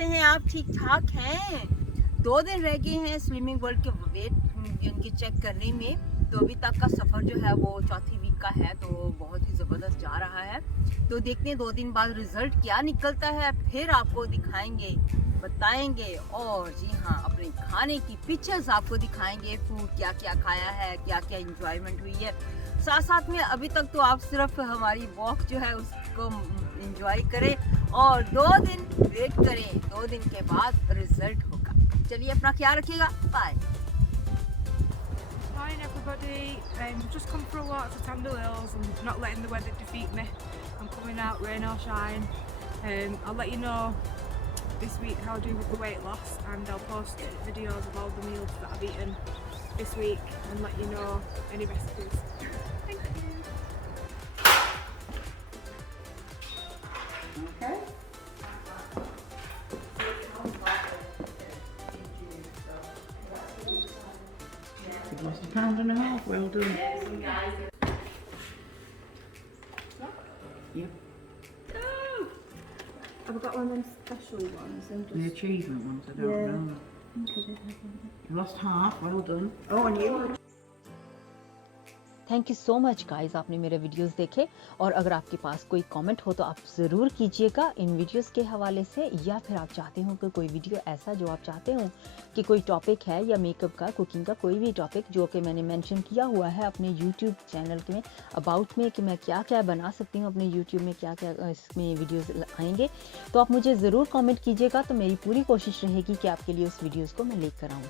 कैसे हैं आप? ठीक ठाक हैं? 2 दिन रह गए हैं स्विमिंग वर्ल्ड के वेट उनके चेक करने में। तो अभी तक का सफ़र जो है वो चौथी वीक का है, तो बहुत ही ज़बरदस्त जा रहा है। तो देखते हैं 2 दिन बाद रिज़ल्ट क्या निकलता है, फिर आपको दिखाएंगे, बताएंगे और जी हाँ, अपने खाने की पिक्चर्स आपको दिखाएंगे, फूड क्या क्या खाया है, क्या क्या इंजॉयमेंट हुई है। साथ साथ में अभी तक तो आप सिर्फ हमारी वॉक जो है उसको इंजॉय करें और 2 दिन वेट करें, 2 दिन के बाद रिजल्ट होगा। चलिए अपना ख्याल रखिएगा, bye. Morning everybody, just come for a walk to Tandle Hills and not letting the weather defeat me. I'm coming out rain or shine. I'll let you know this week how I do with the weight loss, and I'll post videos of all the meals that I've eaten this week and let you know any recipes. Thank you. Okay. It was £1.50. Well done. Yep. I've got one of them special ones. The achievement ones, I don't Yeah. know. You lost half. Well done. Oh, and you. Thank you so much guys, आपने मेरे videos देखे। और अगर आपके पास कोई comment हो तो आप ज़रूर कीजिएगा इन वीडियोस के हवाले से, या फिर आप चाहते हो कि कोई वीडियो ऐसा जो आप चाहते हो कि कोई टॉपिक है या मेकअप का, कुकिंग का कोई भी टॉपिक जो कि मैंने मेंशन किया हुआ है अपने यूट्यूब चैनल में अबाउट में, कि मैं क्या क्या बना सकती हूँ अपने यूट्यूब में, क्या क्या इसमें वीडियोज़ आएंगे, तो आप मुझे ज़रूर कॉमेंट कीजिएगा। तो मेरी पूरी कोशिश रहेगी कि आपके लिए उस वीडियोज़ को मैं लेकर आऊँ।